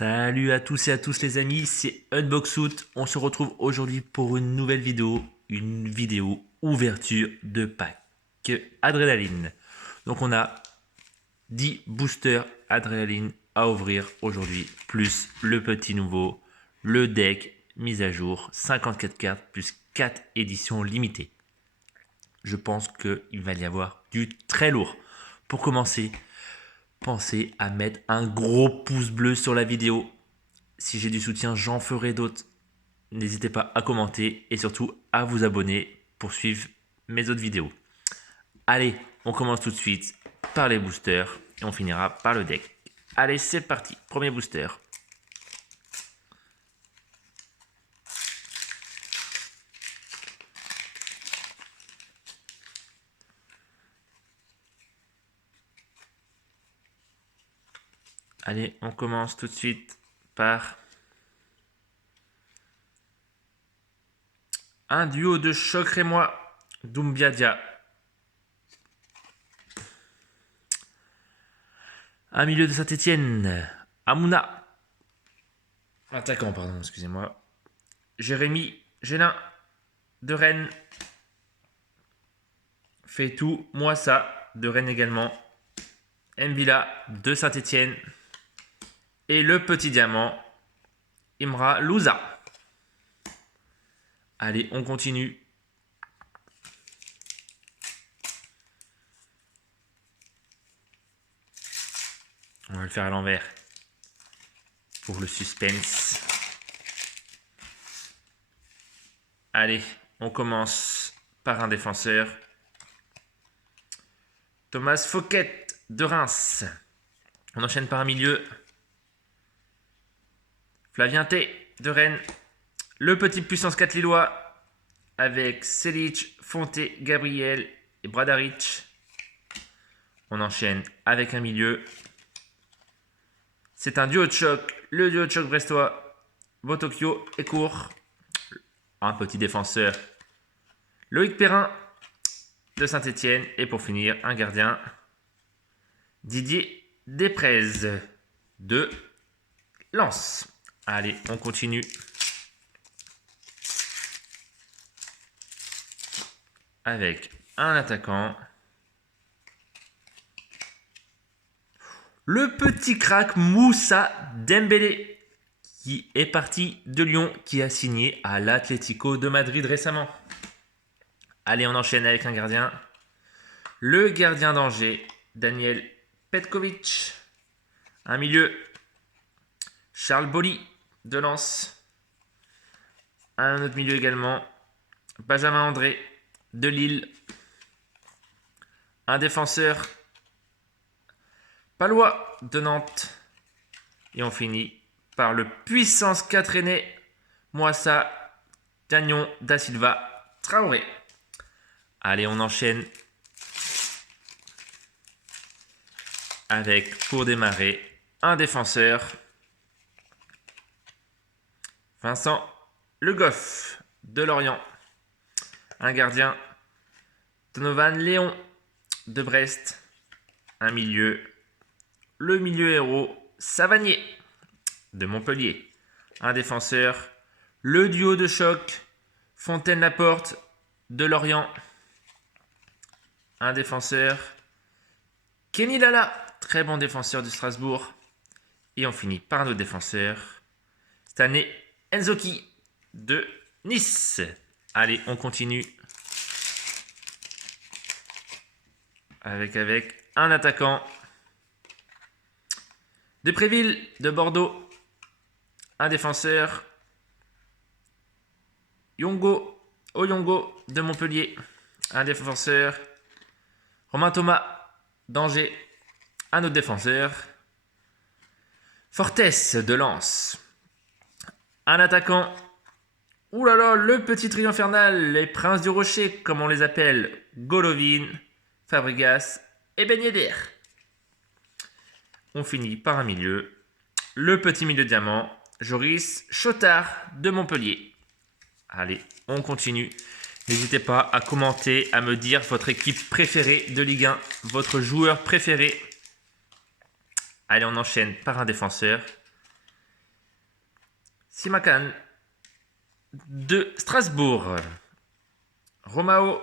Salut à tous et à tous les amis, c'est Unboxout. On se retrouve aujourd'hui pour une nouvelle vidéo, ouverture de pack Adrénaline. Donc on a 10 boosters Adrénaline à ouvrir aujourd'hui, plus le petit nouveau, le deck mise à jour, 54 cartes plus 4 éditions limitées. Je pense qu'il va y avoir du très lourd. Pour commencer, pensez à mettre un gros pouce bleu sur la vidéo. Si j'ai du soutien, j'en ferai d'autres. N'hésitez pas à commenter et surtout à vous abonner pour suivre mes autres vidéos. Allez, on commence tout de suite par les boosters et on finira par le deck. Allez, c'est parti. Premier booster. Allez, on commence tout de suite par un duo de choc rémois, Doumbiadia. Un milieu de Saint-Etienne, Amouna. Attaquant, pardon, excusez-moi. Jérémy Gélin de Rennes. Faitou Moissa de Rennes également. Mbila de Saint-Etienne. Et le petit diamant, Imra Louza. Allez, on continue. On va le faire à l'envers pour le suspense. Allez, on commence par un défenseur. Thomas Fouquet de Reims. On enchaîne par un milieu. Flavien T de Rennes. Le petit puissance 4 Lillois avec Selic, Fonté, Gabriel et Bradaric. On enchaîne avec un milieu. C'est un duo de choc, le duo de choc brestois, Botokyo et Court. Un petit défenseur, Loïc Perrin de Saint-Etienne. Et pour finir, un gardien, Didier Desprez de Lens. Allez, on continue. Avec un attaquant. Le petit crack Moussa Dembélé, qui est parti de Lyon, qui a signé à l'Atlético de Madrid récemment. Allez, on enchaîne avec un gardien. Le gardien d'Angers, Daniel Petkovic. Un milieu, Charles Bolly de Lens. Un autre milieu également, Benjamin André de Lille. Un défenseur, Palois de Nantes. Et on finit par le puissance 4 aîné, Moissa Gagnon da Silva Traoré. Allez, on enchaîne avec, pour démarrer, un défenseur, Vincent Le Goff de Lorient. Un gardien, Donovan Léon de Brest. Un milieu, le milieu héros, Savanier de Montpellier. Un défenseur, le duo de choc, Fontaine-Laporte de Lorient. Un défenseur, Kenny Lala, très bon défenseur de Strasbourg. Et on finit par un autre défenseur, Stanley Nzoki de Nice. Allez, on continue avec un attaquant, Depréville de Bordeaux. Un défenseur, Oyongo de Montpellier. Un défenseur, Romain Thomas d'Angers. Un autre défenseur, Fortes de Lens. Un attaquant, oulala, le petit trio infernal, les princes du rocher, comme on les appelle, Golovin, Fabregas et Ben Yedder. On finit par un milieu, le petit milieu diamant, Joris Chotard de Montpellier. Allez, on continue. N'hésitez pas à commenter, à me dire votre équipe préférée de Ligue 1, votre joueur préféré. Allez, on enchaîne par un défenseur, Simakan de Strasbourg. Romao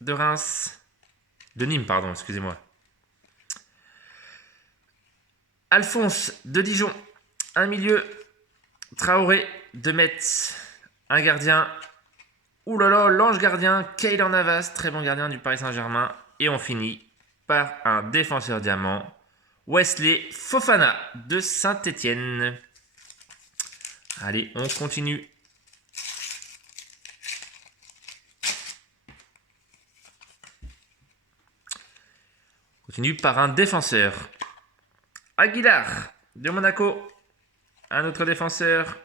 de Reims. De Nîmes, pardon, excusez-moi. Alphonse de Dijon. Un milieu. Traoré de Metz. Un gardien. Ouh là là, l'ange gardien. Keylor Navas, très bon gardien du Paris Saint-Germain. Et on finit par un défenseur diamant. Wesley Fofana de Saint-Étienne. Allez, on continue. On continue par un défenseur. Aguilar de Monaco. Un autre défenseur.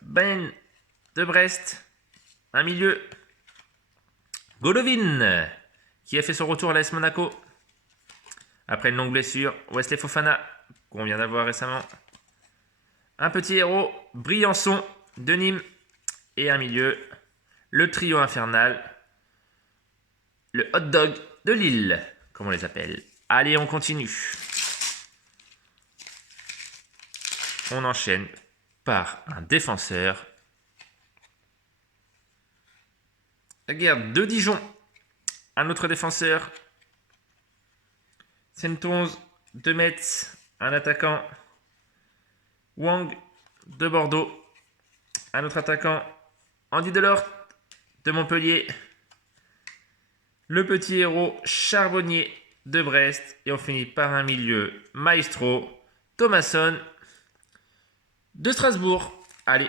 Ben de Brest. Un milieu. Golovin qui a fait son retour à l'AS Monaco. Après une longue blessure. Wesley Fofana qu'on vient d'avoir récemment. Un petit héros. Briançon de Nîmes. Et un milieu. Le trio infernal. Le hot dog de Lille, comme on les appelle. Allez, on continue. On enchaîne par un défenseur. La guerre de Dijon. Un autre défenseur. Saint-Onze de Metz. Un attaquant. Wang de Bordeaux. Un autre attaquant. Andy Delort de Montpellier. Le petit héros Charbonnier de Brest. Et on finit par un milieu Maestro Thomasson de Strasbourg. Allez,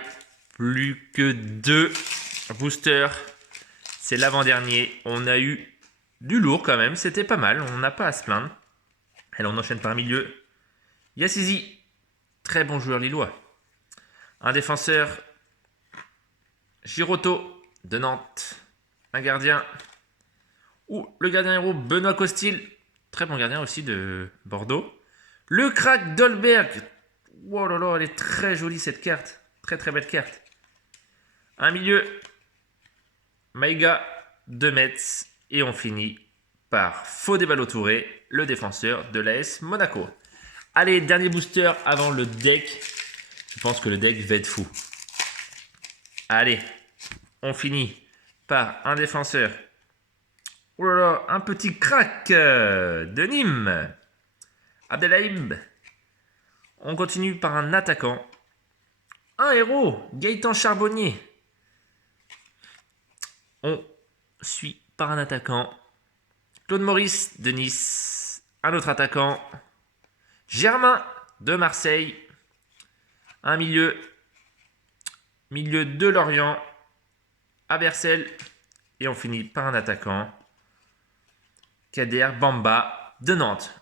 plus que 2 boosters. C'est l'avant-dernier. On a eu du lourd quand même. C'était pas mal. On n'a pas à se plaindre. Allez, on enchaîne par milieu. Yassizi, très bon joueur lillois. Un défenseur. Giroto de Nantes. Un gardien. Le gardien héros Benoît Costil. Très bon gardien aussi de Bordeaux. Le crack Dolberg. Oh là là, elle est très jolie cette carte. Très très belle carte. Un milieu. Maïga de Metz. Et on finit par Fodé Ballo-Touré, le défenseur de l'AS Monaco. Allez, dernier booster avant le deck. Je pense que le deck va être fou. Allez, on finit par un défenseur. Oh là là, un petit crack de Nîmes. Abdelhaïb. On continue par un attaquant. Un héros, Gaëtan Charbonnier. On suit par un attaquant. Claude Maurice de Nice. Un autre attaquant. Germain de Marseille. Un milieu. Milieu de Lorient. Abercel. Et on finit par un attaquant. Kader Bamba de Nantes.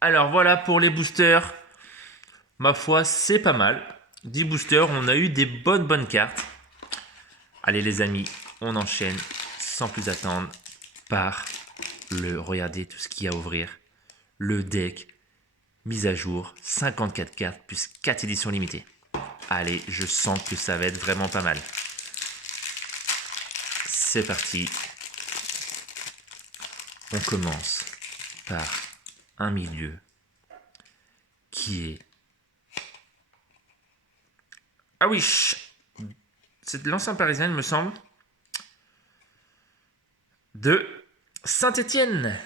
Alors voilà pour les boosters. Ma foi, c'est pas mal. 10 boosters, on a eu des bonnes cartes. Allez les amis, on enchaîne sans plus attendre par regardez tout ce qu'il y a à ouvrir. Le deck, mise à jour, 54 cartes plus 4 éditions limitées. Allez, je sens que ça va être vraiment pas mal. C'est parti. On commence par un milieu qui est... Ah oui, c'est de l'ancien parisien, il me semble. De Saint-Étienne.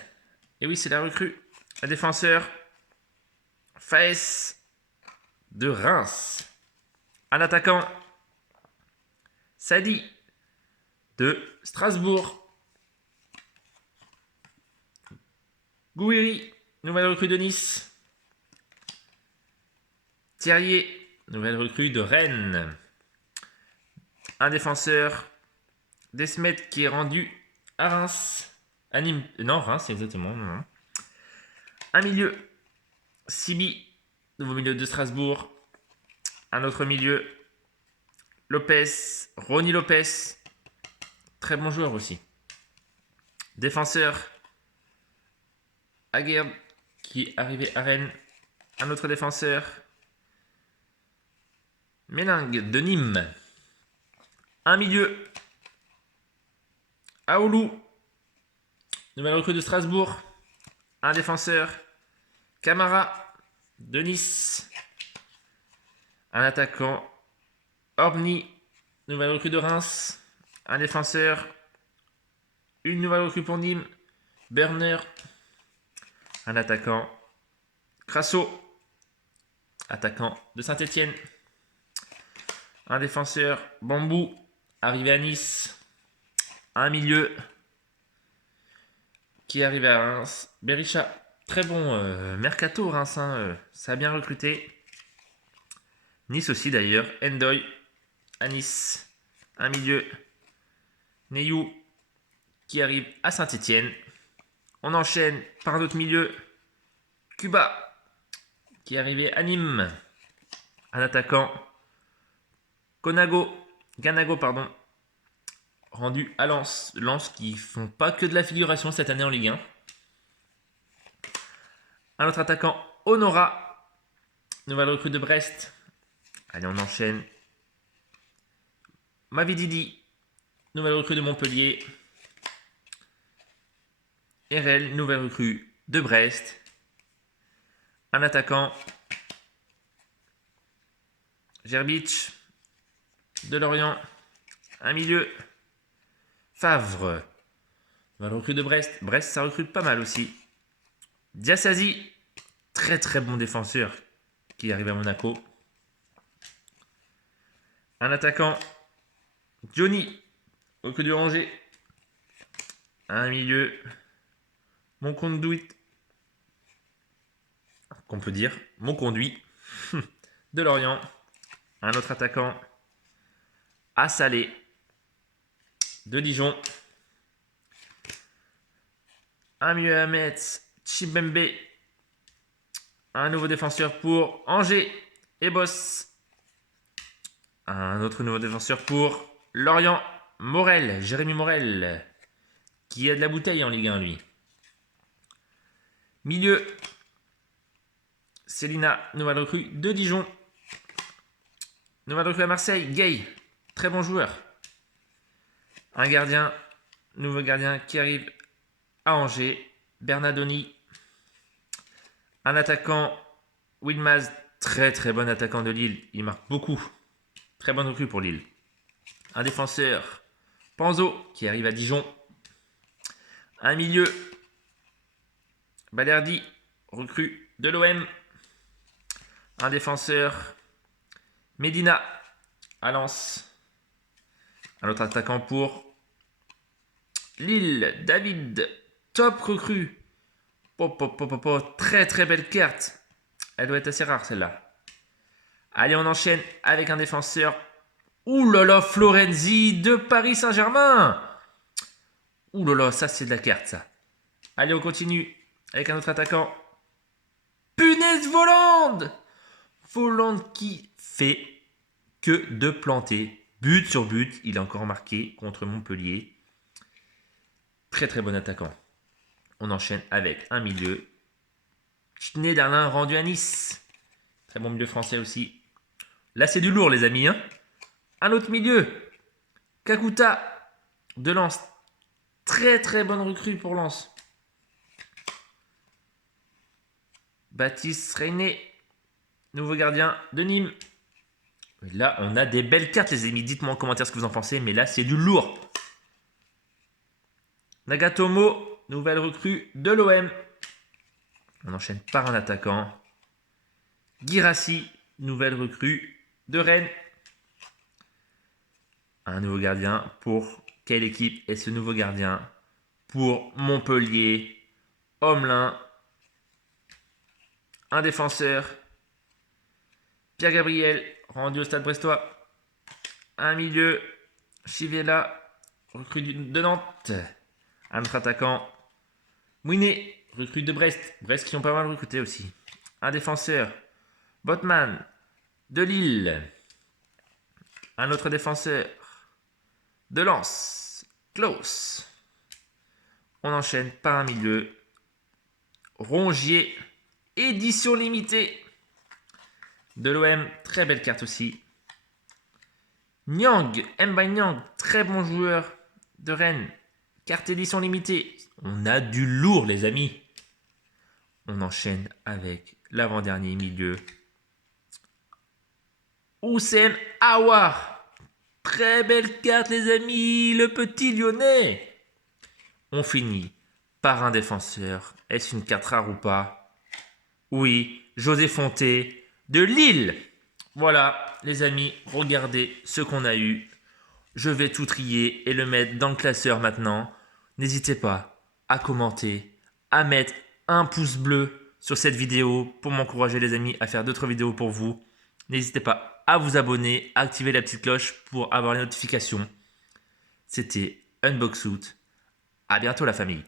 Et oui, c'est la recrue. Un défenseur. Faes de Reims. Un attaquant. Sadi de Strasbourg. Gouiri, nouvelle recrue de Nice. Thierrier, nouvelle recrue de Rennes. Un défenseur. Desmet qui est rendu à Reims. À Nîmes. Non, Reims, exactement. Non. Un milieu. Sibi, nouveau milieu de Strasbourg. Un autre milieu. Lopez, Ronny Lopez. Très bon joueur aussi. Défenseur. Aguerd qui est arrivé à Rennes. Un autre défenseur. Méningue de Nîmes. Un milieu. Aoulou. Nouvelle recrue de Strasbourg. Un défenseur. Camara de Nice. Un attaquant. Orny, nouvelle recrue de Reims. Un défenseur. Une nouvelle recrue pour Nîmes. Berner. Un attaquant. Crasso. Attaquant de Saint-Etienne. Un défenseur. Bambou. Arrivé à Nice. Un milieu. Qui arrive à Reims. Berisha. Très bon mercato Reims. Ça a bien recruté. Nice aussi d'ailleurs. Endoy. À Nice. Un milieu. Neyou. Qui arrive à Saint-Etienne. On enchaîne par un autre milieu. Cuba. Qui est arrivé à Nîmes. Un attaquant. Ganago, pardon. Rendu à Lens. Lens qui font pas que de la figuration cette année en Ligue 1. Un autre attaquant. Honora. Nouvelle recrue de Brest. Allez, on enchaîne. Mavididi. Nouvelle recrue de Montpellier. RL, nouvelle recrue de Brest. Un attaquant. Gerbic de Lorient. Un milieu. Favre. Nouvelle recrue de Brest. Brest, ça recrute pas mal aussi. Diassasi. Très très bon défenseur qui arrive à Monaco. Un attaquant. Johnny. Recrue de Angers. Un milieu. Mon conduit, qu'on peut dire, mon conduit, de Lorient. Un autre attaquant, Assalé, de Dijon. Un milieu à Metz, Chibembe. Un nouveau défenseur pour Angers et Boss. Un autre nouveau défenseur pour Lorient, Morel, Jérémy Morel, qui a de la bouteille en Ligue 1 lui. Milieu, Célina, nouvelle recrue de Dijon. Nouvelle recrue à Marseille, Gay, très bon joueur. Un gardien, nouveau gardien qui arrive à Angers, Bernardoni. Un attaquant, Wilmaz, très très bon attaquant de Lille, il marque beaucoup. Très bonne recrue pour Lille. Un défenseur, Panzo, qui arrive à Dijon. Un milieu, Balerdi, recrue de l'OM. Un défenseur, Medina, à Lens. Un autre attaquant pour Lille, David, top recrue. Très très belle carte. Elle doit être assez rare celle-là. Allez, on enchaîne avec un défenseur. Ouh là là, Florenzi de Paris Saint-Germain. Ouh là là, ça c'est de la carte ça. Allez, on continue avec un autre attaquant. Punaise, Voland. Voland qui fait que de planter. But sur but, il a encore marqué contre Montpellier. Très très bon attaquant. On enchaîne avec un milieu. Schneiderlin rendu à Nice. Très bon milieu français aussi. Là c'est du lourd les amis. Un autre milieu. Kakuta de Lens. Très très bonne recrue pour Lens. Baptiste Reigné, nouveau gardien de Nîmes. Là, on a des belles cartes, les amis. Dites-moi en commentaire ce que vous en pensez, mais là, c'est du lourd. Nagatomo, nouvelle recrue de l'OM. On enchaîne par un attaquant. Guirassi, nouvelle recrue de Rennes. Un nouveau gardien pour quelle équipe est ce nouveau gardien? Pour Montpellier, Homelin. Un défenseur, Pierre Gabriel, rendu au Stade Brestois. Un milieu, Chivella, recrue de Nantes. Un autre attaquant, Mouinet, recrue de Brest. Brest qui ont pas mal recruté aussi. Un défenseur, Botman, de Lille. Un autre défenseur, de Lens, Klaus. On enchaîne par un milieu, Rongier, édition limitée de l'OM, très belle carte aussi. Nyang, Mbaye Nyang, très bon joueur de Rennes, carte édition limitée. On a du lourd les amis. On enchaîne avec l'avant-dernier milieu. Houssem Aouar. Très belle carte les amis, le petit lyonnais. On finit par un défenseur. Est-ce une carte rare ou pas? Oui, José Fonté de Lille. Voilà les amis, regardez ce qu'on a eu. Je vais tout trier et le mettre dans le classeur maintenant. N'hésitez pas à commenter, à mettre un pouce bleu sur cette vidéo pour m'encourager les amis à faire d'autres vidéos pour vous. N'hésitez pas à vous abonner, à activer la petite cloche pour avoir les notifications. C'était Unboxout. À bientôt la famille.